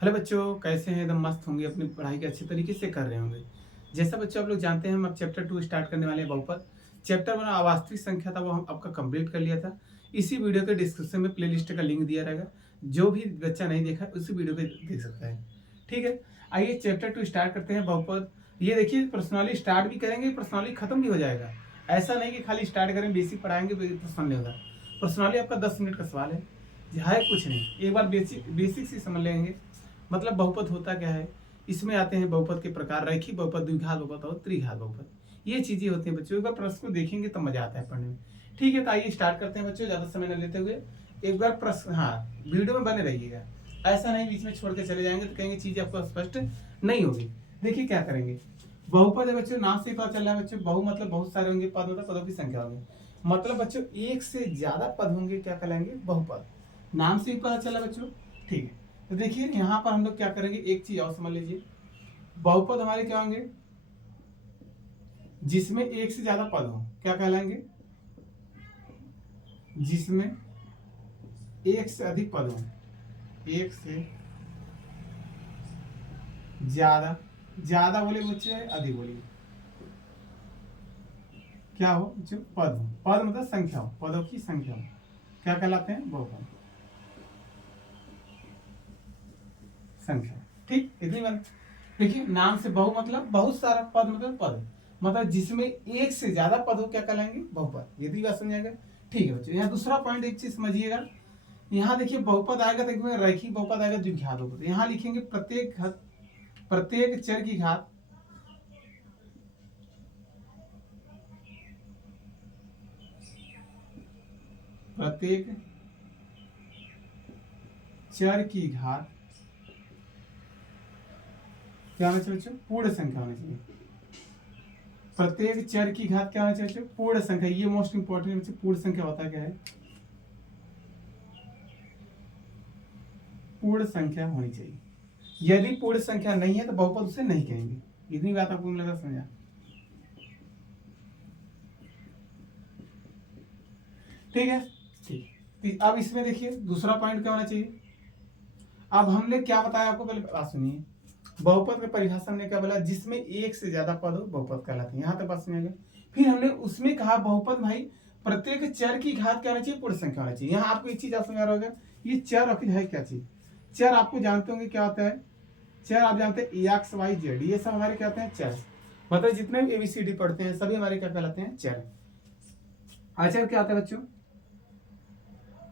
Hello बच्चों, कैसे हैं? एकदम मस्त होंगे, अपनी पढ़ाई के अच्छे तरीके से कर रहे होंगे। जैसा बच्चों आप लोग जानते हैं, हम अब चैप्टर 2 स्टार्ट करने वाले हैं बहुपद। चैप्टर 1 अवास्तविक संख्या था, वो हम आपका कंप्लीट कर लिया था। इसी वीडियो के डिस्क्रिप्शन में प्लेलिस्ट का लिंक दिया रहेगा। जो भी बच्चा नहीं देखा उसी वीडियो को देख सकता है। ठीक है, आइए चैप्टर 2 स्टार्ट करते हैं बहुपद। ये देखिए, पर्सनली स्टार्ट भी करेंगे, पर्सनली खत्म भी हो जाएगा। ऐसा नहीं कि खाली स्टार्ट करें, बेसिक पढ़ाएंगे पर्सनली होगा। पर्सनली आपका 10 मिनट का सवाल है कुछ नहीं। एक बार बेसिक बेसिक से समझ लेंगे। मतलब बहुपद होता क्या है, इसमें आते हैं बहुपद के प्रकार, रैखिक बहुपद, द्विघात बहुपद और त्रिघात बहुपद। ये चीजें होती हैं बच्चों, एक बार प्रश्न को देखेंगे तो मजा आता है पढ़ने में। ठीक है, तो आइए स्टार्ट करते हैं बच्चों, ज्यादा समय न लेते हुए। एक बार प्रश्न, हाँ, वीडियो में बने रहिएगा। ऐसा नहीं बीच में छोड़ के चले जाएंगे तो कहेंगे चीजें आपको स्पष्ट नहीं होगी। देखिए क्या करेंगे। बहुपद है बच्चों, नाम से पता चल रहा है बच्चों। बहु मतलब बहुत सारे होंगे, पद मतलब पदों की संख्या होगी। मतलब बच्चों एक से ज्यादा पद होंगे, क्या कहलाएंगे? बहुपद। नाम से ही पता चला बच्चों। ठीक है, तो देखिए यहाँ पर हम लोग क्या करेंगे, एक चीज और समझ लीजिए। बहुपद हमारे क्या होंगे? जिसमें एक से ज्यादा पद हो, क्या कहलाएंगे? जिसमें एक से अधिक पद हो, एक से ज्यादा, ज्यादा बोले बच्चे अधिक बोलिए, क्या हो जो पद हो। पद मतलब संख्या हो, पदों की संख्या हो, क्या कहलाते हैं? बहुपद संख्या। ठीक, इतनी बात। देखिए नाम से बहु मतलब बहुत सारा, पद मतलब पद, मतलब जिसमें एक से ज्यादा पद हो, क्या कहलाएंगे? बहुपद। ये भी बात समझिएगा। ठीक है बच्चों, यहाँ दूसरा पॉइंट एक चीज समझिएगा। यहाँ देखिए बहुपद आएगा तो एक रैखिक बहुपद आएगा, द्विघात बहुपद। यहाँ लिखेंगे प्रत्येक चर की घात, प्रत्येक चर की घात क्या होना चाहिए बच्चों? पूर्ण संख्या होनी चाहिए। प्रत्येक चर की घात क्या होना चाहिए बच्चों? पूर्ण संख्या। ये मोस्ट इंपॉर्टेंट बच्चों, पूर्ण संख्या होता क्या है? पूर्ण संख्या होनी चाहिए। यदि पूर्ण संख्या नहीं है तो बहुपद उसे नहीं कहेंगे। इतनी बात आपको लगा समझा? ठीक है, ठीक। अब इसमें देखिए दूसरा पॉइंट क्या होना चाहिए। अब हमने क्या बताया आपको, पहले बात सुनिए। बहुपद का परिभाषा हमने क्या बोला? जिसमें एक से ज्यादा पद हो, बहुपद कहलाते हैं। यहाँ तक बात समझ गए। फिर हमने उसमें कहा बहुपद भाई प्रत्येक चर की घात क्या होना चाहिए? पूर्ण संख्या होना चाहिए। यहाँ आपको एक चीज आप समझ रहा होगा, ये चर आखिर है क्या चीज? चर आपको जानते होंगे क्या होता है? चर आप जानते हैं एक्स वाई जेड, ये सब हमारे क्या होते हैं? चर। मतलब जितने भी एबीसीडी पढ़ते हैं सभी हमारे क्या कहलाते हैं? चर। अचर क्या होता है बच्चों?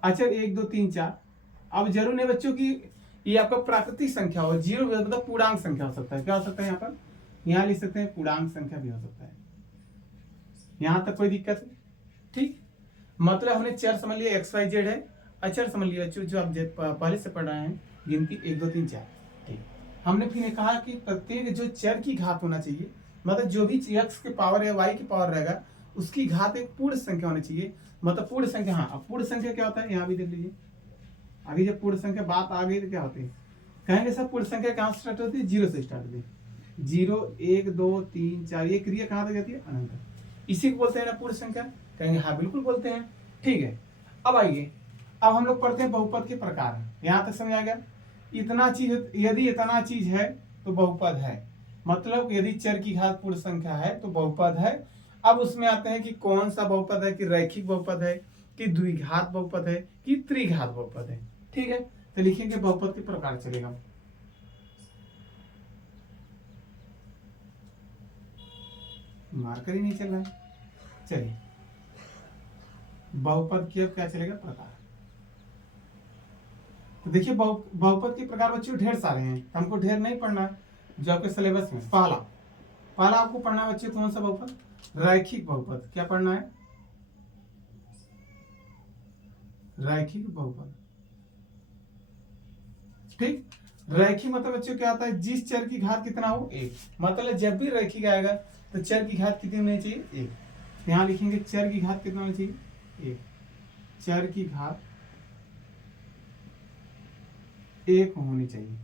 अचर 1 2 3 4। अब जरूर नहीं बच्चों की ये आपका प्राकृतिक संख्या हो, जीरो मतलब पूर्णांक संख्या हो सकता है। क्या हो सकता है यहाँ पर? यहाँ लिख सकते हैं पूर्णांक संख्या भी हो सकता है। यहाँ तक कोई दिक्कत है? ठीक, मतलब हमने चर समझ लिया एक्स वाई जेड है। अचर समझ लिया बच्चों, जो आप पहले से पढ़ रहे हैं, गिनती 1 2 3 4। ठीक, हमने फिर कहा कि प्रत्येक जो चर की घात होना चाहिए, मतलब जो भी एक्स के पावर या वाई की पावर रहेगा उसकी घात एक पूर्ण संख्या होनी चाहिए। मतलब पूर्ण संख्या, हाँ, अब पूर्ण संख्या क्या होता है यहाँ भी देख लीजिए। आगे जब पूर्ण संख्या बात आ गई तो क्या होती है? कहेंगे सर पूर्ण संख्या कहाँ से स्टार्ट होती है? जीरो से स्टार्ट होती है। 0 1 2 3 4, ये क्रिया कहाँ तक जाती है? अनंत। इसी को बोलते हैं ना पूर्ण संख्या। कहेंगे हाँ बिल्कुल बोलते हैं। ठीक है, अब आइए, अब हम लोग पढ़ते हैं बहुपद के प्रकार। यहाँ तक समझ आ गया? इतना चीज, यदि इतना चीज है तो बहुपद है। मतलब यदि चर की घात पूर्ण संख्या है तो बहुपद है। अब उसमें आते हैं कि कौन सा बहुपद है, कि रैखिक बहुपद है, कि द्विघात बहुपद है, कि त्रिघात बहुपद है। ठीक है, तो लिखेंगे बहुपद के प्रकार चलेगा। मार्कर ही नहीं चल रहा है। चलिए, बहुपद की अब क्या चलेगा? प्रकार। तो देखिए बहुपद के प्रकार बच्चों ढेर सारे हैं, हमको ढेर नहीं पढ़ना है। जो आपके सिलेबस में पहला पहला आपको पढ़ना है बच्चे, कौन सा बहुपद? रैखिक बहुपद। क्या पढ़ना है? रैखिक बहुपद। ठीक, रैखिक मतलब बच्चों क्या आता है? जिस चर की घात कितना हो? एक। मतलब जब भी रैखिक आएगा तो चर की घात कितनी होनी चाहिए? एक। यहाँ लिखेंगे चर की घात कितना होनी चाहिए? एक। चर की घात एक होनी चाहिए।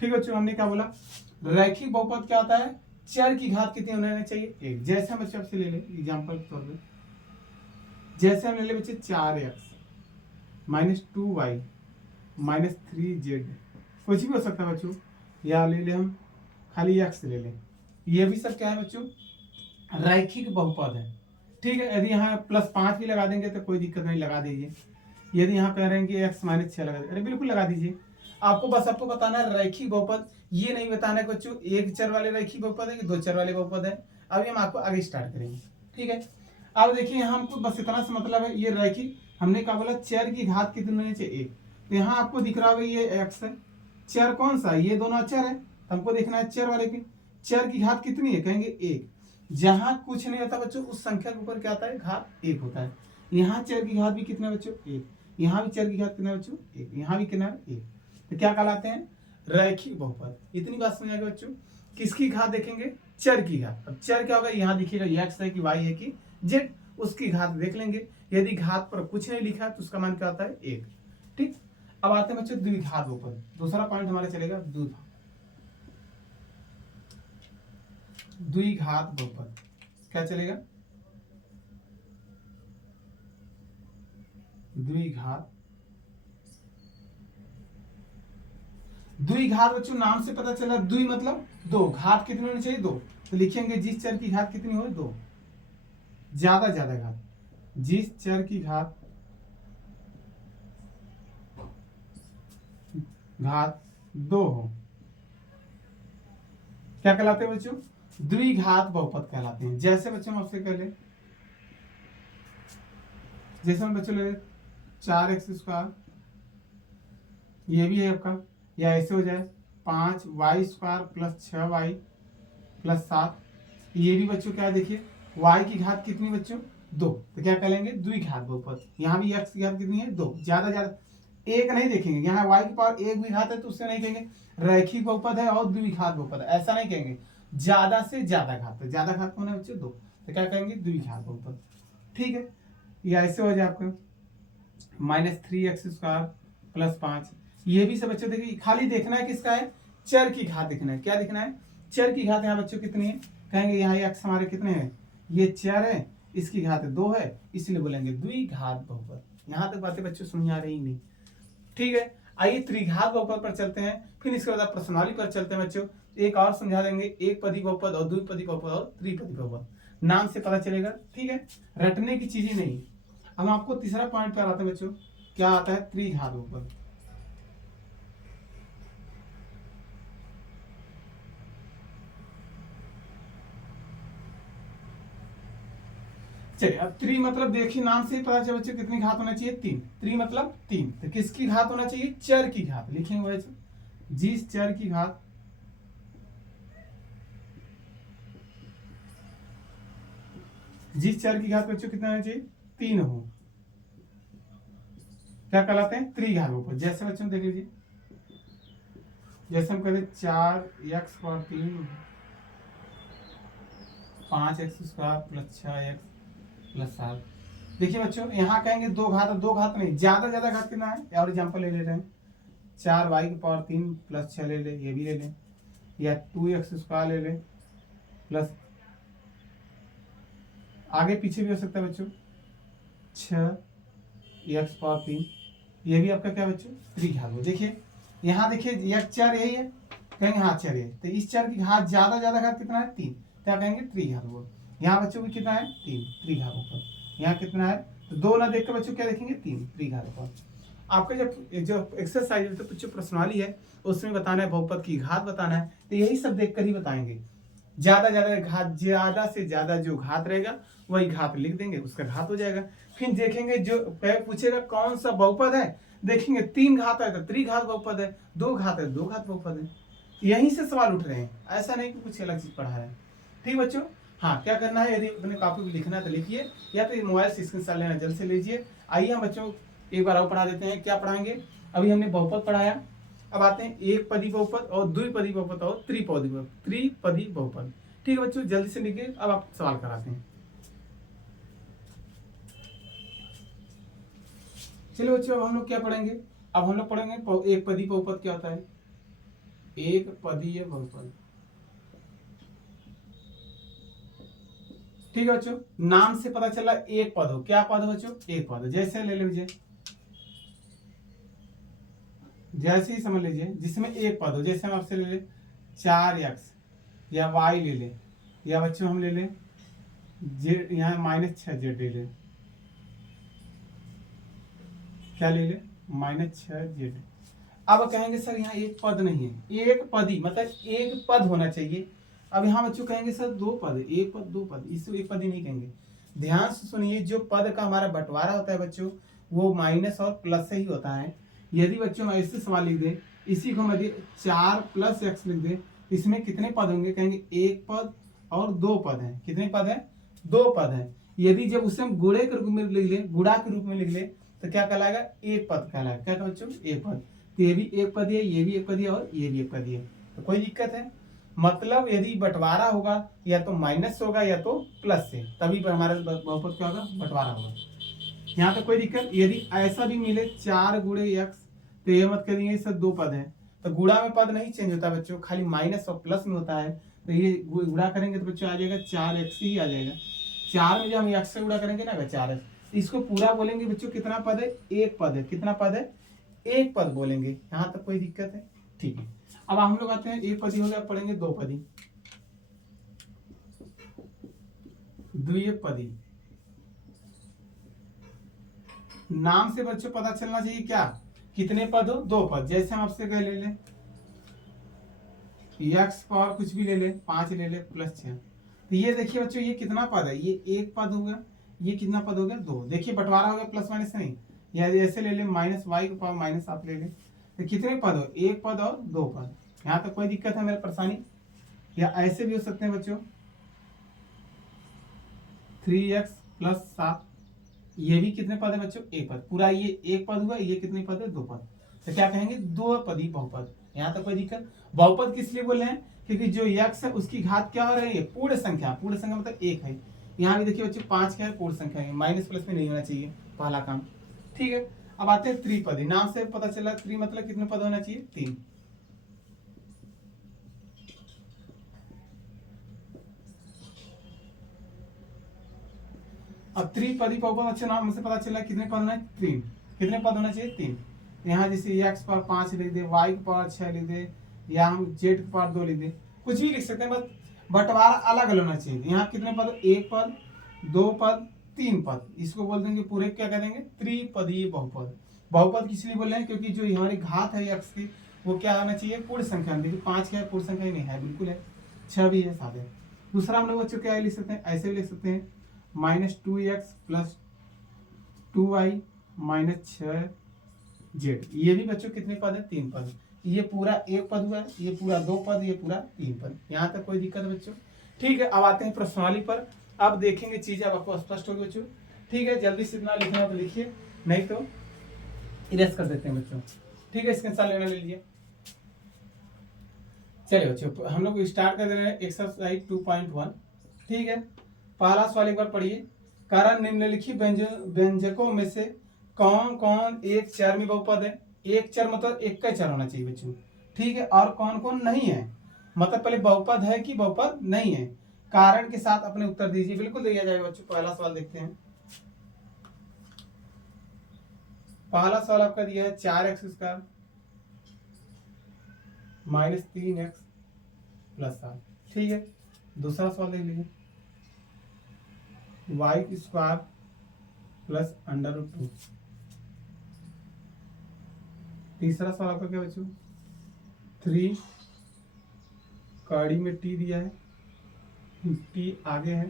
ठीक है बच्चों, हमने क्या बोला? रैखिक बहुपद क्या होता है? चर की घात कितनी होनी चाहिए? एक। जैसे हम बच्चों आपसे ले लें एग्जाम्पल के तौर पर, जैसे हम ले ले बच्चे 4x-2y -3z, कुछ भी हो सकता है बच्चों, या ले ले हम खाली x ले लें, ये भी सब क्या है बच्चों, रैखिक बहुपद है। ठीक है, यदि यहाँ +5 भी लगा देंगे तो कोई दिक्कत नहीं, लगा दीजिए। यदि यहाँ कह रहे हैं कि x -6 लगा दीजिए, अरे बिल्कुल लगा दीजिए। आपको बताना है रैखिक बहुपद, ये नहीं बताना है बच्चों एक चर वाले रैखिक बहुपद है कि दो चर वाले बहुपद है। अभी हम आपको आगे स्टार्ट करेंगे। ठीक है, अब देखिए यहाँ हमको बस इतना सा मतलब है, ये रैखिक, हमने क्या बोला, चर की घात कितनी होनी चाहिए, 1। तो यहाँ आपको दिख रहा होगा ये x है, चर कौन सा, ये दोनों अचर है, तो हमको देखना है चर वाले की चर की घात कितनी है, कहेंगे 1। जहां कुछ नहीं होता बच्चों उस संख्या के ऊपर क्या आता है, घात 1 होता है। यहाँ चर की घात भी कितना है बच्चों, 1। यहाँ भी चर की घात कितना है बच्चों, 1। यहाँ भी कितना है, 1। तो क्या कहलाते हैं, रैखिक बहुपद। इतनी बात समझ आ गई बच्चों। किसकी घात देखेंगे, चर की घात। अब चर क्या होगा, यहाँ दिखेगा x है कि y है कि z, उसकी घात देख लेंगे। यदि घात पर कुछ नहीं लिखा तो उसका मान क्या होता है, 1। ठीक, अब आते हैं बच्चों द्विघात बहुपद। दूसरा पॉइंट हमारा चलेगा द्विघात बहुपद। क्या चलेगा, द्विघात बच्चों नाम से पता चला, द्वि मतलब दो, घात कितनी होनी चाहिए, 2। तो लिखेंगे जिस चर की घात कितनी हो, 2, ज्यादा घात, जिस चर की घात 2 हो, क्या कहलाते हैं बच्चों, द्विघात बहुपद कहलाते हैं। जैसे बच्चों हम आपसे कर ले, जैसे हम बच्चों ले 4x², ये भी है आपका, या ऐसे हो जाए 5y² + 6y + 7, ये भी बच्चों क्या है, देखिए y की घात कितनी बच्चों, 2। तो क्या कहेंगे, द्विघात बहुपद। यहाँ भी x की घात कितनी है, 2। ज्यादा एक नहीं देखेंगे, यहाँ y की पावर 1 भी घात है तो उससे नहीं कहेंगे रैखिक बहुपद है और द्विघात बहुपद है, ऐसा नहीं कहेंगे। ज्यादा से ज्यादा घात है, ज्यादा घात होने बच्चे 2, तो क्या कहेंगे, द्विघात बहुपद। ठीक है, या ऐसे हो जाए आपका -3x² + 5, ये भी सब बच्चों देखिए, खाली देखना है किसका है, चर की घात देखना है। क्या देखना है, चर की घात। यहाँ बच्चों कितनी है, कहेंगे यहाँ x हमारे कितने हैं, ये चर है, इसकी घात 2 है, इसलिए बोलेंगे द्विघात बहुपद। यहाँ तक बातें बच्चों समझ आ रही नहीं। ठीक है, आइए त्रिघात बहुपद पर चलते हैं, फिर इसके बाद प्रश्नावली पर चलते हैं बच्चों। एक और समझा देंगे, एक पदी बहुपद और द्विपदी बहुपद और त्रिपदी बहुपद, नाम से पता चलेगा। ठीक है, रटने की चीजें नहीं। हम आपको तीसरा पॉइंट पर आते हैं बच्चों, क्या आता है, त्रिघात बहुपद। चलिए, अब त्रि मतलब देखिए नाम से पता चले बच्चों कितनी घात होना चाहिए, 3। त्रि मतलब 3, तो किसकी घात होना चाहिए, चर की घात। लिखेंगे बच्चों जिस चर की घात बच्चों कितना होना चाहिए, 3 हो, क्या कहलाते हैं, त्रिघात बहुपद। जैसे बच्चों देख लीजिए, जैसे हम कहते 4x + 3 5x² + 6x + 7। देखिए बच्चों यहाँ कहेंगे दो घात नहीं, ज्यादा घात कितना है, और एग्जाम्पल ले रहे हैं 4y³ + 6 ले ले, ये भी ले लें, या 2x² ले लें प्लस, आगे पीछे भी हो सकता है बच्चों 6x⁴, ये भी आपका क्या बच्चों, त्रिघात हो। देखिए यहाँ देखिए यह चर यही है, कहेंगे हाँ चर है, तो इस चर की घात ज्यादा घात कितना है, 3, क्या कहेंगे, त्रिघात हो। यहाँ बच्चों की कितना है, 3, त्रिघात ऊपर। यहाँ कितना है, तो 2 ना देख कर बच्चों क्या देखेंगे, 3, त्रिघात ऊपर। आपका जो एक्सरसाइज तो बच्चों प्रश्नावली है, उसमें बताना है बहुपद की घात बताना है, तो यही सब देख कर ही बताएंगे। ज्यादा घात, ज्यादा से ज्यादा जो घात रहेगा वही घात लिख देंगे, उसका घात हो जाएगा। फिर देखेंगे जो पूछेगा कौन सा बहुपद है, देखेंगे 3 घात है तो त्रिघात बहुपद है, 2 घात है 2 घात बहुपद है। यहीं से सवाल उठ रहे हैं, ऐसा नहीं कि कुछ अलग चीज पढ़ा है। ठीक बच्चों, हाँ क्या करना है, यदि अपने कॉपी में लिखना है तो लिखिए, या तो मोबाइल से स्क्रीनशॉट लेना जल्द से लीजिए। आइए हम बच्चों एक बार और पढ़ा देते हैं। क्या पढ़ाएंगे, अभी हमने बहुपद पढ़ाया, अब आते हैं एक पदी बहुपद और द्विपदी बहुपद और त्रिपदी बहुपद। ठीक है बच्चों, जल्दी से लिखिए, अब आप सवाल कराते हैं। चलिए बच्चों, अब हम लोग क्या पढ़ेंगे, अब हम लोग पढ़ेंगे एक पदी बहुपद क्या होता है, एक पदीय बहुपद। ठीक है बच्चों, नाम से पता चला एक पद हो, क्या पद हो बच्चों, एक पद हो। जैसे ले लीजिए, जैसे ही समझ लीजिए जिसमें एक पद हो, जैसे हम आपसे ले ले 4x या y ले ले, या बच्चों हम ले ले जेड, यहाँ -6z ले ले, क्या ले ले, -6z। अब कहेंगे सर यहाँ एक पद नहीं है, एक पद ही मतलब एक पद होना चाहिए। अब यहाँ बच्चों कहेंगे सर दो पद, एक पद दो पद, इसको एक पद ही नहीं कहेंगे। ध्यान से सुनिए, जो पद का हमारा बंटवारा होता है बच्चों, वो माइनस और प्लस से ही होता है। यदि बच्चों हम ऐसे सवाल लिख दें, इसी को हम यदि 4 + x लिख दें, इसमें कितने पद होंगे, कहेंगे एक पद और दो पद हैं। कितने पद हैं, दो पद हैं। यदि जब उसे हम गुणे के रूप में लिख ले, गुणा के रूप में लिख ले, तो क्या कहलाएगा, एक पद कहलाएगा। क्या बच्चों, एक पद। तो ये भी एक पद है, ये भी एक पद है, और ये भी एक पद है। तो कोई दिक्कत है, मतलब यदि बंटवारा होगा या तो माइनस होगा या तो प्लस से, तभी पर हमारा बहुपद क्या होगा, बंटवारा होगा। यहाँ तो कोई दिक्कत। यदि ऐसा भी मिले 4 × x, तो ये मत करिए सर दो पद है, तो गुणा में पद नहीं चेंज होता बच्चों, खाली माइनस और प्लस में होता है। तो ये गुणा करेंगे तो बच्चों आ जाएगा 4x ही आ जाएगा। 4 में जब हम x से गुणा करेंगे ना 4x, इसको पूरा बोलेंगे बच्चों कितना पद है, एक पद है। कितना पद है, एक पद बोलेंगे। यहाँ तक कोई दिक्कत है, ठीक है। अब हम लोग आते हैं, एक पदी हो गया, पढ़ेंगे दो पदी, द्विपदी। नाम से बच्चों पता चलना चाहिए क्या, कितने पद हो, दो पद। जैसे हम आपसे कह ले ले x पावर कुछ भी ले ले, 5 ले ले +6, तो ये देखिए बच्चों ये कितना पद है, ये एक पद हो गया, ये कितना पद हो गया, दो। देखिए बंटवारा हो गया प्लस माइनस नहीं, या ऐसे ले ले -y⁻, आप ले ले, तो कितने पद हो, एक पद और दो पद। यहाँ तक कोई दिक्कत है मेरे परेशानी, या ऐसे भी हो सकते हैं बच्चों 3x + 7, ये भी कितने पद है बच्चों, एक पद। पूरा ये एक पद हुआ, ये कितने पद है, दो पद। तो क्या कहेंगे, दो पदी बहुपद। यहाँ तक कोई दिक्कत। बहुपद किस लिए बोल रहे हैं, क्योंकि जो x है उसकी घात क्या हो रही है, पूर्ण संख्या। पूर्ण संख्या मतलब एक है। यहाँ भी देखिए बच्चों 5 क्या है, पूर्ण संख्या है, माइनस प्लस में नहीं होना चाहिए, पहला काम। ठीक है, अब आते हैं त्रिपदी। नाम से पता चला त्रि मतलब कितने पद होना चाहिए, 3। अब त्रिपदी बहुपद अच्छे नाम से पता चला कितने पद होना है, 3। कितने पद होना चाहिए, 3। यहाँ जैसे x पर 5 लिख दे, y पर 6 लिख दे, या हम z पर 2 लिख दे, कुछ भी लिख सकते हैं, बस बंटवारा अलग अलग होना चाहिए। यहाँ कितने पद, एक पद, दो पद, तीन पद। इसको बोल देंगे पूरे, क्या कह देंगे, त्रिपदीय बहुपद। बहुपद किस लिए बोल रहे हैं, क्योंकि जो हमारी घात है x की, वो क्या होना चाहिए, पूर्ण संख्या में। देखिए 5 क्या है, पूर्ण संख्या ही नहीं है, बिल्कुल है। 6 भी है, 7 है। दूसरा हम लोग बच्चों क्या लिख सकते हैं, ऐसे भी लिख सकते हैं -2x + 2y - 6z। ये भी बच्चों कितने पद है, 3 पद। ये पूरा एक पद हुआ, ये पूरा दो पद, ये पूरा 3 पद। यहाँ तक कोई दिक्कत है बच्चों, ठीक है। अब आते हैं प्रश्नावली पर। अब देखेंगे चीजें आपको स्पष्ट होगी बच्चों, ठीक है। जल्दी से इतना लिखना है तो लिखिए, नहीं तो इरेज कर देते हैं बच्चों, ठीक है। स्क्रीनशॉट लेना ले लीजिए। चलिए बच्चों हम लोग स्टार्ट कर रहे हैं एक्सरसाइज 2.1, ठीक है। पहला सवाल एक बार पढ़िए। कारण निम्नलिखित व्यंजकों में से कौन कौन एक चरमी बहुपद है। एक चर मतलब एक का चर होना चाहिए बच्चों, ठीक है। और कौन कौन नहीं है, मतलब पहले बहुपद है कि बहुपद नहीं है, कारण के साथ अपने उत्तर दीजिए। बिल्कुल दिया जाएगा बच्चों। पहला सवाल देखते हैं। पहला सवाल आपका दिया है 4x² - 3x + 7, ठीक है। दूसरा सवाल देख लीजिए, y² + √2। तीसरा सवाल आपका क्या बच्चों, 3 कड़ी में t दिया है, t आगे है,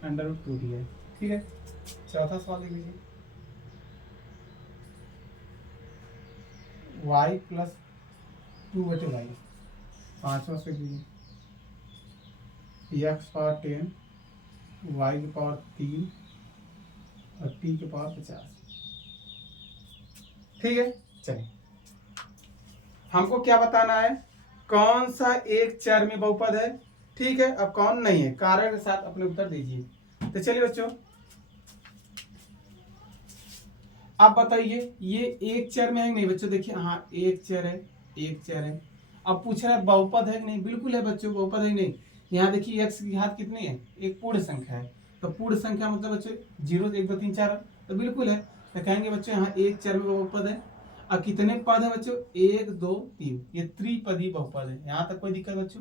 √2 दिया है, ठीक है। चौथा सवाल देख लीजिए, y + 2/y। पांचवा से लीजिए, x पावर 10, y की पावर 3 और t की पावर 50, ठीक है। चलिए हमको क्या बताना है, कौन सा एक चर में बहुपद है, ठीक है। अब कौन नहीं है, कारण के साथ अपने उत्तर दीजिए। तो चलिए बच्चों अब बताइए, ये एक चर में है कि नहीं बच्चों। देखिए हाँ एक चर है, एक चर है। अब पूछ रहा है बहुपद है कि नहीं, बिल्कुल है बच्चों, बहुपद है कि नहीं। यहाँ देखिए x की घात कितनी है, एक पूर्ण संख्या है, तो पूर्ण संख्या मतलब बच्चों 0 1 2 3 4 तो बिल्कुल है। तो कहेंगे बच्चों यहाँ एक चर में बहुपद है। अब कितने पद है बच्चों 1 2 3, ये त्रिपदी बहुपद है। यहाँ तक कोई दिक्कत बच्चों?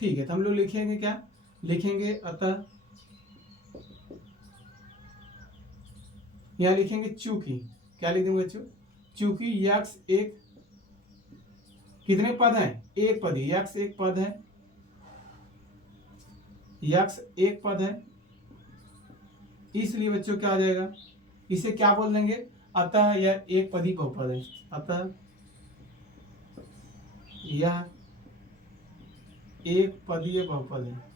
ठीक है, तो हम लोग लिखेंगे क्या लिखेंगे, अतः यहाँ लिखेंगे चूंकि, क्या लिखेंगे बच्चों? चूंकि यक्स एक, कितने पद हैं? एक पद, यक्स एक पद है, यक्स एक पद है, इसलिए बच्चों क्या आ जाएगा, इसे क्या बोल देंगे? अतः यह एक पदी बहुपद है। अतः यह एक पदीय बहुपद है।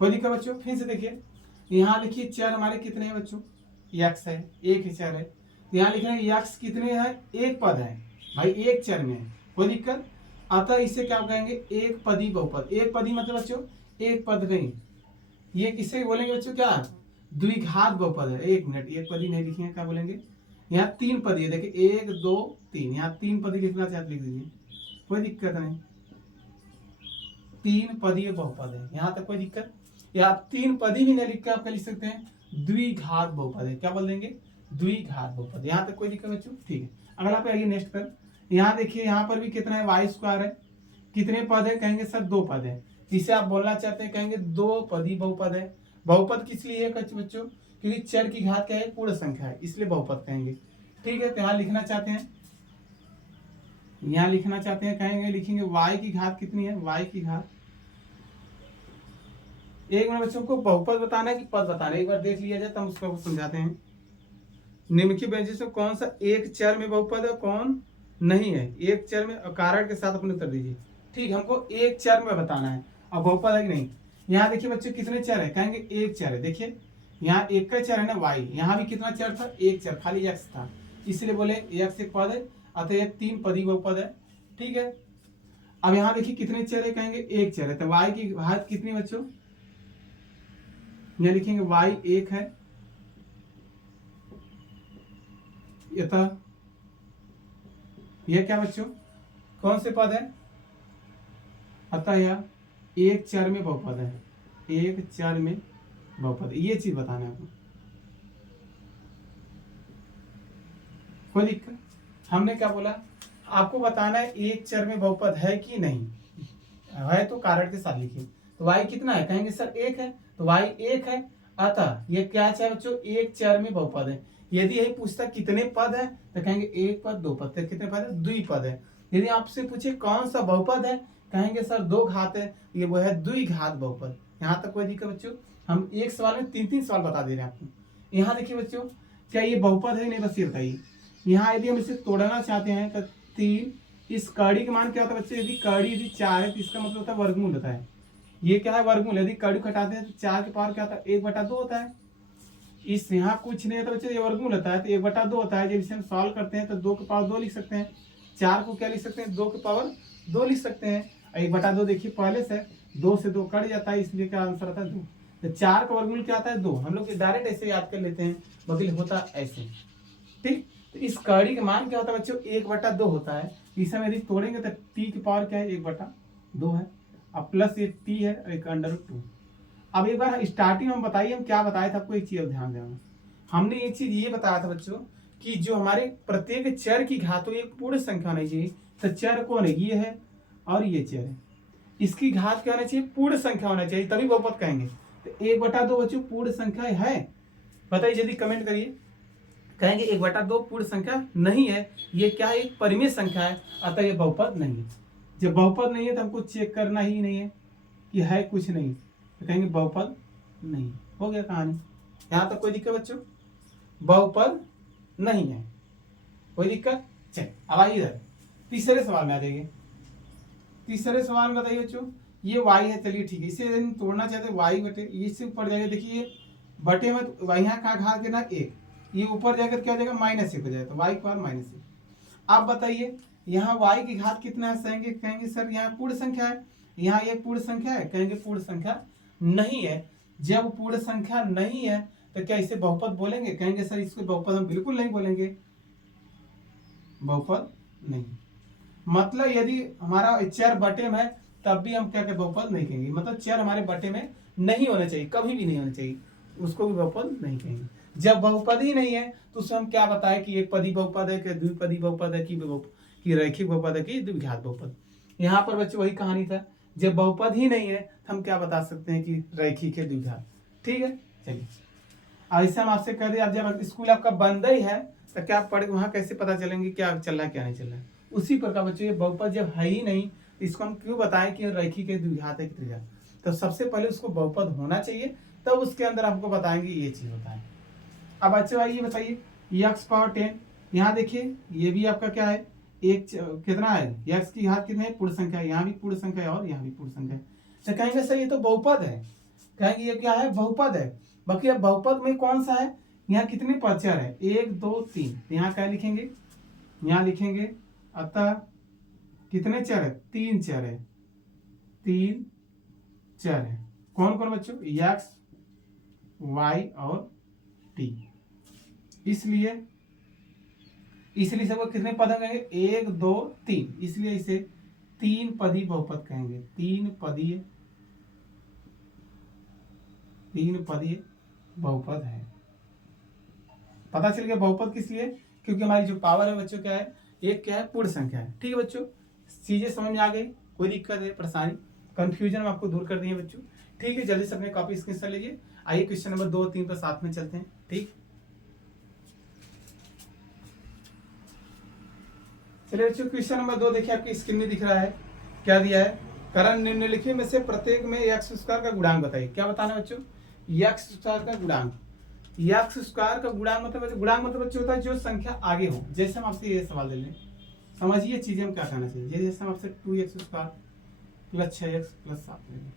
कोई दिक्कत बच्चों? फिर से देखिए, यहाँ लिखिए चर हमारे कितने हैं बच्चों? यक्स है, एक ही चर है। यहाँ लिख रहे हैं यक्स कितने हैं? एक पद है भाई, एक चर में है। कोई दिक्कत? अतः इसे क्या कहेंगे? एक पदी बहुपद। एक पदी मतलब बच्चों एक पद नहीं, ये किसे बोलेंगे बच्चों? क्या? द्विघात बहुपद है। एक मिनट, एक पदी नहीं लिखेंगे, क्या बोलेंगे? यहाँ तीन पदी है, देखिए 1 2 3, यहाँ तीन पदी लिखना चाहते लिख दीजिए, कोई दिक्कत नहीं। तीन पदीय बहुपद है, यहाँ तक कोई दिक्कत? या आप तीन पदी भी नहीं लिख के आप क्या लिख सकते हैं? द्विघात बहुपद है। क्या बोल देंगे? द्विघात बहुपद। यहाँ तक कोई दिक्कत बच्चों? ठीक है, अगला पे आइए नेक्स्ट पर। यहाँ देखिए, यहाँ पर भी कितना है? वाई स्क्वायर है। कितने पद है? कहेंगे सर 2 पद है। इसे आप बोलना चाहते हैं, कहेंगे 2 पदी बहुपद है। बहुपद किस लिए है बच्चों? क्योंकि चर की घात क्या है? पूर्ण संख्या है, इसलिए बहुपद कहेंगे। ठीक है, तो यहाँ लिखना चाहते हैं, यहाँ लिखना चाहते हैं, कहेंगे लिखेंगे y की घात कितनी है? y की घात, एक मिनट बच्चों को बहुपद बताना है कि पद बताना है, एक बार देख लिया जाए तब उसको समझाते हैं। निम्नलिखित व्यंजन में कौन सा एक चर में बहुपद है, कौन नहीं है? एक चर में, कारण के साथ अपने उत्तर दीजिए। ठीक, हमको एक चर में बताना है अब बहुपद है कि नहीं। यहाँ देखिए बच्चों कितने चर है? कहेंगे एक चर है। देखिए यहाँ एक का चर है ना y, यहाँ भी कितना चर था? एक चर, खाली x था, इसलिए बोले x एक पद है, अतः यह तीन पदी बहुपद है। ठीक है, अब यहाँ देखिए कितने चर है? कहेंगे एक चर है, तो y की घात कितनी बच्चों? यहाँ लिखेंगे y एक है, अतः यह क्या बच्चों? कौन से पद है? अतः यह एक चर में बहुपद है, एक चर में बहुपद, ये चीज बताना है आपको। कोई दिक्कत? हमने क्या बोला? आपको बताना है एक चर में बहुपद है कि नहीं है, तो कारण के साथ लिखिए। तो y कितना है? कहेंगे सर एक है, तो y एक है, अतः ये क्या है बच्चों? एक चर में बहुपद है। यदि यही पूछता कितने पद है, तो कहेंगे एक पद, दो पद। कितने पद है? द्विपद है। यदि आपसे पूछे कौन सा बहुपद है, कहेंगे सर दो घात है, ये वो है द्विघात बहुपद। यहाँ तक कोई दिक्कत बच्चों? हम एक सवाल में तीन तीन सवाल बता दे रहे हैं आपको। यहाँ देखिए बच्चों, क्या ये बहुपद है? नहीं, बस ये बताइए। यहाँ यदि हम इसे तोड़ना चाहते हैं तो 3, इस कड़ी का मान क्या होता है बच्चे? यदि कड़ी यदि 4 है तो इसका मतलब होता है वर्गमूल होता है। ये क्या है? वर्गमूल। यदि कड़ी घटाते हैं तो 4 के पावर क्या होता है? 1/2 होता है। इस यहाँ कुछ नहीं होता बच्चे, ये वर्गमूल होता है, तो 1/2 होता है। जब इसे हम सॉल्व करते हैं तो 2 के पावर 2 लिख सकते हैं, 4 को क्या लिख सकते हैं? 2 के पावर 2 लिख सकते हैं। 1/2 देखिए पहले से 2 से 2 कट जाता है, इसलिए क्या आंसर आता है? 2। तो 4 का वर्गमूल क्या आता है? 2। हम लोग डायरेक्ट ऐसे याद कर लेते हैं, बगल होता ऐसे। ठीक, तो इस कड़ी का मान क्या होता है बच्चों? 1/2 होता है। इसे हम यदि तोड़ेंगे तो t की पावर क्या है? 1/2 है, अब प्लस ये t है, एक √2। अब एक बार स्टार्टिंग में बताइए हम क्या बताए थे आपको, एक चीज ध्यान देना। हमने एक चीज ये बताया था बच्चों कि जो हमारे प्रत्येक चर की घात हो एक पूर्ण संख्या होनी चाहिए। तो चर कौन है? ये है और ये चर है, इसकी घात क्या होना चाहिए? पूर्ण संख्या होना चाहिए, तभी बहुपद कहेंगे। तो 1/2 बच्चों पूर्ण संख्या है? बताइए जल्दी कमेंट करिए। कहेंगे 1/2 पूर्ण संख्या नहीं है, ये क्या है? एक परिमेय संख्या है, अतः ये बहुपद नहीं है। जब बहुपद नहीं है तो हमको चेक करना ही नहीं है कि है कुछ नहीं, तो कहेंगे बहुपद नहीं। हो गया कहानी। यहाँ तक कोई दिक्कत बच्चों? बहुपद नहीं है, कोई दिक्कत? चल अब आइए इधर तीसरे सवाल में आ जाइए। तीसरे सवाल में बताइए बच्चों, ये y है, चलिए ठीक है, इसे यदि तोड़ना चाहते हैं y बटे, इससे ऊपर जाएगा, देखिए बटे में यहाँ का घात कितना? 1, ये ऊपर जाकर क्या हो जाएगा? -1 हो जाएगा, तो y की पावर -1। आप बताइए यहाँ y की घात कितना है? कहेंगे सर यहाँ पूर्ण संख्या है, यहाँ ये पूर्ण संख्या है, कहेंगे पूर्ण संख्या नहीं है। जब पूर्ण संख्या नहीं है तो क्या इसे बहुपद बोलेंगे? कहेंगे सर इसको बहुपद हम बिल्कुल नहीं बोलेंगे, बहुपद नहीं। मतलब यदि हमारा चर बटे में है तब भी हम क्या क्या बहुपद नहीं कहेंगे, मतलब चर हमारे बटे में नहीं होना चाहिए, कभी भी नहीं होना चाहिए, उसको भी बहुपद नहीं कहेंगे। जब बहुपद ही नहीं है तो उसमें हम क्या बताएं कि एक पदी बहुपद है कि द्विपदी बहुपद है कि रैखिक बहुपद है कि द्विघात बहुपद। यहाँ पर बच्चों वही कहानी था, जब बहुपद ही नहीं है तो हम क्या बता सकते हैं कि रैखिक है द्विघात। ठीक है, चलिए ऐसे हम आपसे कह दिए, आप जब स्कूल आपका बंद ही है तो क्या पढ़े वहाँ कैसे पता चलेंगे क्या चल रहा है क्या नहीं चल रहा है। उसी प्रकार बच्चों ये बहुपद जब है ही नहीं तो इसको हम क्यों बताएं कि रैखिक है द्विघात है कि त्रिघात। तो सबसे पहले उसको बहुपद होना चाहिए, तब उसके अंदर आपको बताएंगे ये चीज होता है। अब बच्चों आइए बताइए x पावर 10, यहाँ देखिए ये भी आपका क्या है, एक कितना है x की घात कितने पूर्ण संख्या है, यहाँ भी पूर्ण संख्या है और यहाँ भी पूर्ण संख्या है। तो कहेंगे सर ये तो बहुपद है, कहेंगे ये क्या है बहुपद है। बाकी अब बहुपद में कौन सा है, यहाँ कितने चर है 1 2 3, यहाँ क्या लिखेंगे, यहाँ लिखेंगे अतः कितने चर है 3 चर है, 3 चर है। कौन कौन बच्चों x y और t। इसलिए सबको कितने पद कहेंगे 1 2 3, इसलिए इसे 3 पदी बहुपद कहेंगे, 3 पदीय बहुपद है। पता चल गया बहुपद किस लिए, क्योंकि हमारी जो पावर है बच्चों क्या है, एक क्या है पूर्ण संख्या है। ठीक है बच्चों, चीजें समझ में आ गई, कोई दिक्कत है परेशानी कंफ्यूजन आपको दूर कर दिए बच्चों। ठीक है, जल्दी से अपने कॉपी स्क्रीनशॉट लीजिए। आइए क्वेश्चन नंबर 2 3 पर साथ में चलते हैं। ठीक, चलिए बच्चों क्वेश्चन नंबर 2 देखिए आपकी स्क्रीन में दिख रहा है, क्या दिया है, कारण निम्नलिखित में से प्रत्येक में x स्क्वायर का गुणांक बताइए। क्या बताना बच्चों, x स्क्वायर का गुणांक। x स्क्वायर का गुणांक मतलब बच्चों होता है जो संख्या आगे हो। जैसे हम आपसे ये सवाल ले लें, समझिए चीजें हम क्या कहना चाहिए, जैसे हम आपसे 2x square plus 6x plus 7 ले लें,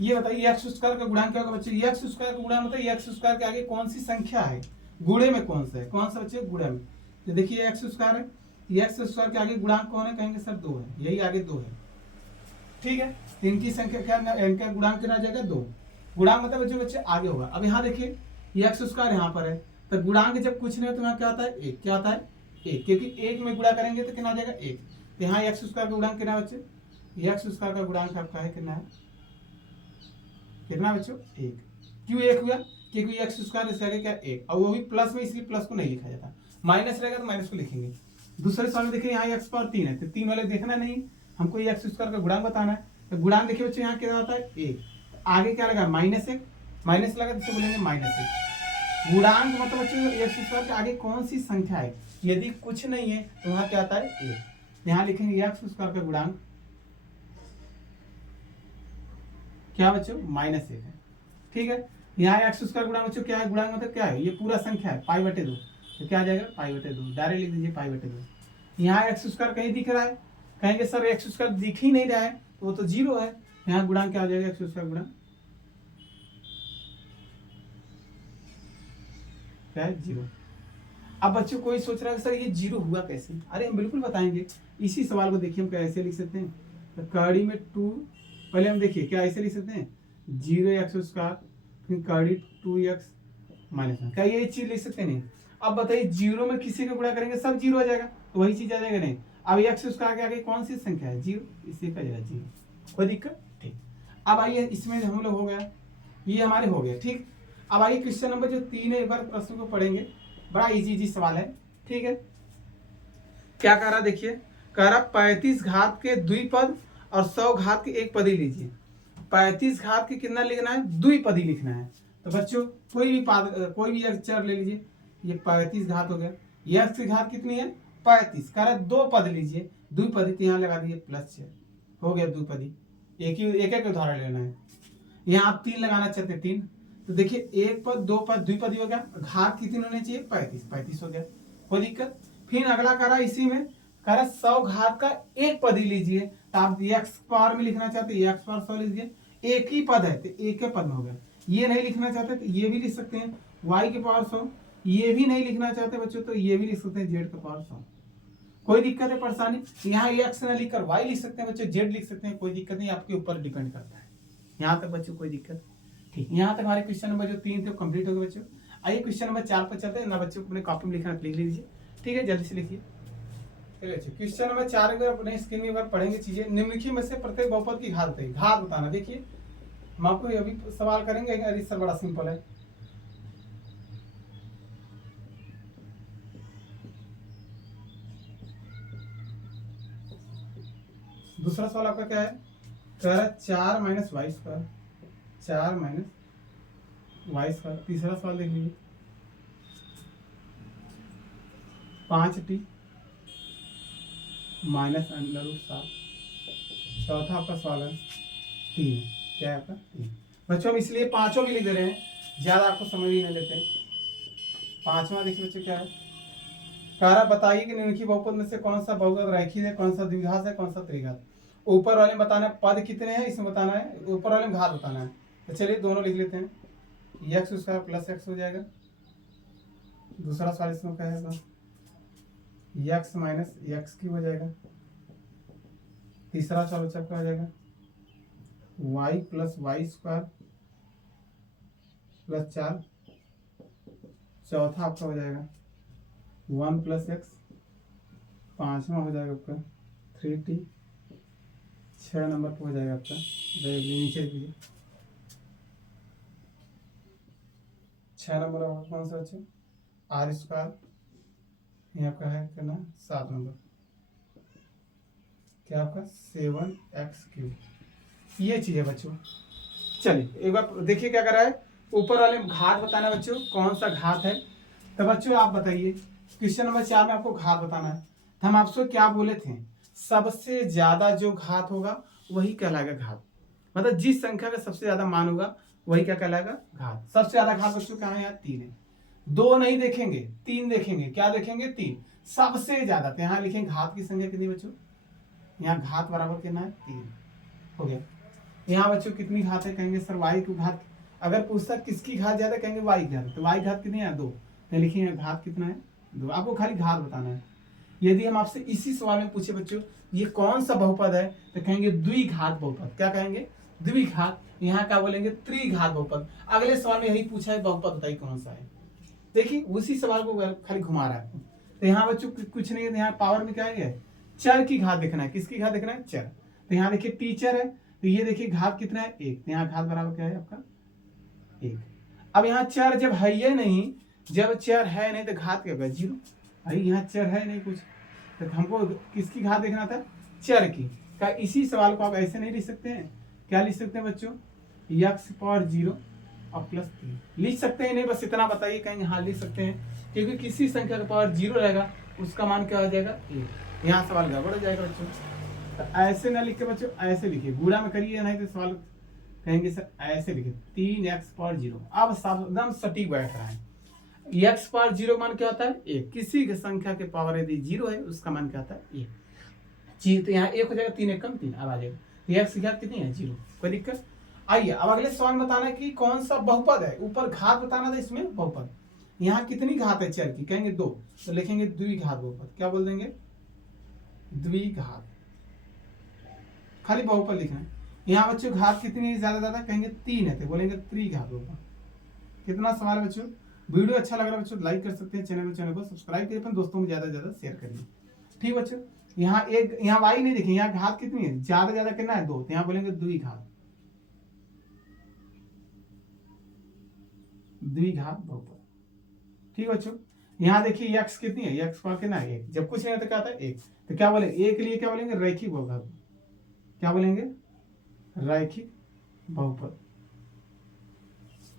ये बताइए x स्क्वायर का गुणांक क्या होगा बच्चों। x स्क्वायर का गुणांक मतलब x स्क्वायर के आगे कौन सी संख्या है, गुणे में कौन सा है, कौन सा बच्चे गुणे में। तो देखिए x स्क्वायर है, x स्क्वायर के आगे गुणांक कौन है, कहेंगे सर 2 है, यही आगे 2 है। ठीक है, इनकी संख्या क्या, इनका गुणांक कितना आ जाएगा 2। गुणांक मतलब बच्चे बच्चे आगे होगा। अब यहाँ देखिए ये x स्क्वायर यहाँ पर है, तो गुणांक जब कुछ नहीं हो तो यहाँ क्या आता है 1, क्या आता है 1, क्योंकि 1 में गुणा करेंगे तो कितना आ जाएगा 1। तो यहाँ x स्क्वायर का गुणांक कितना बच्चे, x स्क्वायर का गुणांक आपका है कितना है, कितना बच्चों 1। क्यों 1 हुआ, क्योंकि x स्क्वायर इसके आगे क्या 1, और वो भी प्लस में, इसलिए प्लस को नहीं लिखा जाता, माइनस रहेगा तो माइनस को लिखेंगे। दूसरे सवाल में देखिए यहाँ x पावर 3 है, तो 3 वाले देखना नहीं, हमको ये x स्क्वायर का गुणांक बताना है। तो गुणांक देखिए बच्चों यहाँ कितना आता है 1, आगे क्या लगा -1, माइनस लगा तो इसे बोलेंगे -1। गुणांक मतलब बच्चों x स्क्वायर के आगे कौन सी संख्या है, यदि कुछ नहीं है तो वहां क्या आता है 1। यहाँ लिखेंगे x स्क्वायर का गुणांक क्या बच्चों -1 है। ठीक है, यहाँ x स्क्वायर गुणांक बच्चों क्या है, गुणांक मतलब क्या है, ये पूरा संख्या है π/2, तो क्या आ जाएगा π/2, डायरेक्ट लिख दीजिए π/2। यहाँ x स्क्वायर कहीं दिख रहा है, कहेंगे सर x स्क्वायर दिख ही नहीं रहा है तो वो तो 0 है। यहाँ गुणांक क्या आ जाएगा, x स्क्वायर गुणांक क्या है 0। अब बच्चों कोई सोच रहा है सर ये 0 हुआ कैसे, अरे हम बिल्कुल बताएंगे। इसी सवाल को देखिए हम कैसे लिख सकते हैं, तो कड़ी में 2, पहले हम देखिए क्या ऐसे लिख सकते हैं 0x स्क्वायर, फिर कड़ी 2x -1, क्या ये चीज लिख सकते हैं नहीं। अब बताइए 0 में किसी का गुणा करेंगे सब 0 आ जाएगा, तो वही चीज आ जाएगा नहीं। अब x स्क्वायर के आगे कौन सी संख्या है 0, इसी का जाएगा 0, कोई दिक्कत। ठीक, अब आइए इसमें हम लोग हो गया, ये हमारे हो गया। ठीक, अब आइए क्वेश्चन नंबर जो 3 है, एक बार प्रश्न को पढ़ेंगे, बड़ा इजी सवाल है। ठीक है, क्या कह रहा देखिए, कह रहा 35 घात के द्विपद और 100 घात के एक पदी लीजिए। 35 घात के कितना लिखना है, द्विपदी लिखना है। तो बच्चों कोई भी एक चर ले लीजिए, ये 35 घात हो गया, x की घात कितनी है 35, कह रहा 2 पद लीजिए द्विपदी, तो यहाँ लगा दिए +6, हो गया द्विपदी। एक उदाहरण लेना है, यहाँ आप 3 लगाना चाहते हैं 3, तो देखिए 1 पद 2 पद द्विपदी हो गया, घात कितनी होनी चाहिए 35 हो गया, कोई दिक्कत। फिर अगला करा इसी में, करा 100 घात का एक पद ही लीजिए, तो आप x पावर में लिखना चाहते हैं x पावर 100 लीजिए, एक ही पद है तो एक के पद में हो गया। ये नहीं लिखना चाहते तो ये भी लिख सकते हैं y के पावर 100, ये भी नहीं लिखना चाहते बच्चों तो ये भी लिख सकते हैं z के पावर 100, कोई दिक्कत है परेशानी। यहाँ x न लिखकर y लिख सकते हैं बच्चों, z लिख सकते हैं, कोई दिक्कत नहीं, आपके ऊपर डिपेंड करता है। यहाँ तक बच्चों कोई दिक्कत। ठीक, यहाँ तक हमारे क्वेश्चन नंबर जो 3 थे वो कंप्लीट हो गए बच्चों। आइए क्वेश्चन नंबर 4 पर चलते हैं ना, बच्चों को अपने कॉपी में लिखना लिख लीजिए। ठीक है, जल्दी से लिखिए। चलिए अच्छा, क्वेश्चन नंबर 4 अगर अपने स्क्रीन में अगर पढ़ेंगे चीजें, निम्नलिखित में से प्रत्येक बहुपद की घात बताइए। घात बताना, देखिए हम आपको ये भी सवाल करेंगे, अरे सर बड़ा सिंपल है। दूसरा सवाल आपका क्या है, कह रहा है 4 minus Y square, 4 minus Y square. तीसरा सवाल देख लीजिए 5t माइनस अंडर रूट 7। चौथा आपका सवाल है 3, क्या है आपका 3। बच्चों हम इसलिए पांचों भी लिख दे रहे हैं, ज्यादा आपको समझ ही नहीं लेते। पांचवा देखिए बच्चों क्या है, कारा बताइए कि निम्नलिखित बहुपद में से कौन सा बहुपद रैखिक है, कौन सा द्विघात है, कौन सा त्रिघात। ऊपर वाले में बताना है पद कितने हैं, इसमें बताना है, ऊपर वाले में घात बताना है। तो चलिए दोनों लिख लेते हैं, एक्स स्क्वायर प्लस एक्स हो जाएगा। दूसरा सवाल इसमें क्या है, एक्स माइनस एक्स की हो जाएगा। तीसरा सवाल बच्चा क्या हो जाएगा, Y plus Y square plus 4। चौथा आपका हो जाएगा 1 प्लस एक्स। पांचवा हो जाएगा आपका 3t। 6 नंबर पर हो जाएगा आपका, नीचे लीजिए 6 नंबर आपका कौन सा बच्चे, आर स्क्वायर। यहाँ आपका है क्या ना 7 नंबर, क्या आपका 7x3। ये चीज है बच्चों। चलिए एक बार देखिए क्या कर रहा है, ऊपर वाले में घात बताना है बच्चों, कौन सा घात है। तो बच्चों आप बताइए, क्वेश्चन नंबर 4 में आपको घात बताना है। तो हम आपसे क्या बोले थे, सबसे ज्यादा जो घात होगा वही कहलाएगा घात। मतलब जिस संख्या का सबसे ज्यादा मान होगा वही क्या कहलाएगा, घात। सबसे ज्यादा घात बच्चों कहाँ है, यहाँ 3 है। 2 नहीं देखेंगे, 3 देखेंगे। क्या देखेंगे, 3 सबसे ज्यादा। तो यहाँ लिखेंगे घात की संख्या कितनी बच्चों, यहाँ घात बराबर कितना है, 3 हो गया। यहाँ बच्चों कितनी घात है, कहेंगे सर वाई की घात। अगर पूछता किसकी घात ज्यादा, कहेंगे वाई घात। तो वाई घात कितनी है, 2। तो लिखिए घात कितना है, 2। आपको खाली घात बताना है। यदि हम आपसे इसी सवाल में पूछे बच्चों ये कौन सा बहुपद है, तो कहेंगे द्विघात बहुपद। क्या कहेंगे, द्विघात। यहाँ क्या बोलेंगे, त्रिघात बहुपद। अगले सवाल में यही पूछा है, बहुपद बताइए कौन सा है। देखिए उसी सवाल को खाली घुमा रहा है। तो यहाँ बच्चों कुछ नहीं है, यहाँ पावर में क्या है, चर की घात देखना है। किसकी घात देखना है, चर। तो यहाँ देखिए टीचर है, तो ये देखिए घात कितना है, 1। तो यहाँ घात बराबर क्या है आपका, 1। अब यहाँ चर जब है ये नहीं, जब चर है नहीं तो घात क्या होगा, 0। भाई यहाँ चर है नहीं कुछ, तो हमको किसकी घात देखना था, चर की। क्या इसी सवाल को आप ऐसे नहीं लिख सकते हैं, क्या लिख सकते हैं बच्चों, एक्स पावर 0 और प्लस 3 लिख सकते हैं। नहीं बस इतना बताइए, कहेंगे हाँ लिख सकते हैं, क्योंकि किसी संख्या का पावर 0 रहेगा उसका मान क्या हो जाएगा, 1। यहाँ सवाल गड़बड़ हो जाएगा बच्चों। तो ऐसे ना लिख के बच्चों ऐसे लिखिए, गुणा में करिए, नहीं तो सवाल कहेंगे सर ऐसे लिखिए 3x पावर 0। अब एकदम सटीक बैठ रहा है। x पावर 0 मान क्या होता है, 1। किसी की संख्या के पावर यदि 0 है उसका मान क्या होता है, 1 जी। तो यहाँ 1 हो जाएगा, 3 1 कम 3 अब आ जाएगा। तो x की घात कितनी है, 0। कोई दिक्कत। आइए अब अगले सवाल बताना कि कौन सा बहुपद है। ऊपर घात बताना था, इसमें बहुपद। यहाँ कितनी घात है चर की, कहेंगे 2। तो लिखेंगे द्विघात बहुपद। क्या बोल देंगे, द्विघात। खाली बहुपद लिखना है। यहाँ बच्चों घात कितनी है ज्यादा, कहेंगे 3 है, तो बोलेंगे त्रिघात बहुपद। कितना सवाल है बच्चों। वीडियो अच्छा लग रहा है बच्चों लाइक कर सकते हैं, चैनल को सब्सक्राइब करिए, अपने दोस्तों में ज्यादा से ज्यादा शेयर करिए। ठीक बच्चों, यहाँ वाई नहीं देखें, यहाँ घात कितनी है, ज्यादा कितना है, 2। तो यहाँ बोलेंगे द्विघात, द्विघात बहुपद। ठीक बच्चों, यहाँ देखिए x कितनी है, x का कितना है, 1। जब कुछ नहीं होता क्या आता है, 1। तो क्या बोले, एक लिए क्या बोलेंगे, रैखिक बहुपद। क्या बोलेंगे, रैखिक बहुपद।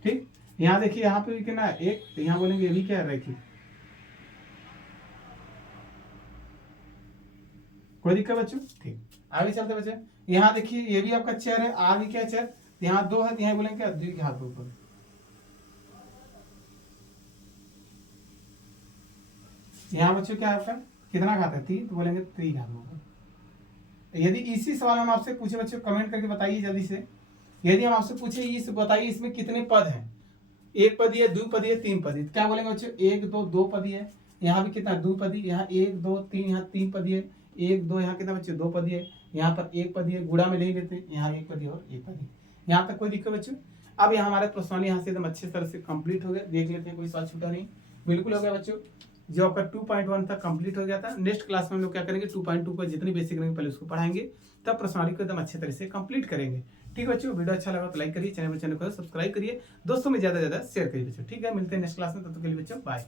ठीक, यहाँ देखिए यहाँ पे भी कितना है, 1। तो यहाँ बोलेंगे ये भी क्या है, रैखिक। कोई दिक्कत बच्चों, ठीक। आगे चलते बच्चे, यहाँ देखिए ये भी आपका चर है, आगे क्या चर, यहाँ 2 है, यहाँ बोलेंगे क्या, द्विघात बहुपद। यहाँ बच्चों क्या है आपका, कितना घात है, 3। तो बोलेंगे त्रिघात बहुपद। यदि इसी सवाल हम आपसे पूछे बच्चों, कमेंट करके बताइए जल्दी से। यदि हम आपसे पूछे इस बताइए इसमें कितने पद हैं, 1 पदी है, 2 पदी है, 3 पदी। तो क्या बोलेंगे बच्चों, 1 2 2 पदी है। यहाँ भी कितना 2 पदी, यहाँ 1 2 3, यहाँ 3 पदी है, 1 2, यहाँ कितना बच्चों 2 पदी है, यहाँ पर 1 पदी है, गुणा में नहीं लेते, यहाँ 1 पदी और 1 पदी। यहाँ तक कोई दिक्कत बच्चों। अब यहाँ हमारे प्रश्न यहाँ से एकदम अच्छे तरह से कंप्लीट हो गया। देख लेते हैं कोई सवाल छूटा नहीं, बिल्कुल हो गया बच्चों। जो आपका 2.1 तक कंप्लीट हो गया था। नेक्स्ट क्लास में हम लोग क्या करेंगे, 2.2 को जितनी बेसिक रहेंगे पहले उसको पढ़ाएंगे, तब प्रश्नावली को एकदम अच्छे तरह से कंप्लीट करेंगे। ठीक है बच्चों, वीडियो अच्छा लगा तो लाइक करिए, चैनल को सब्सक्राइब करिए, दोस्तों में ज़्यादा से ज़्यादा शेयर करिए बच्चों। ठीक है, मिलते हैं नेक्स्ट क्लास में, तब तक के लिए बच्चों बाय।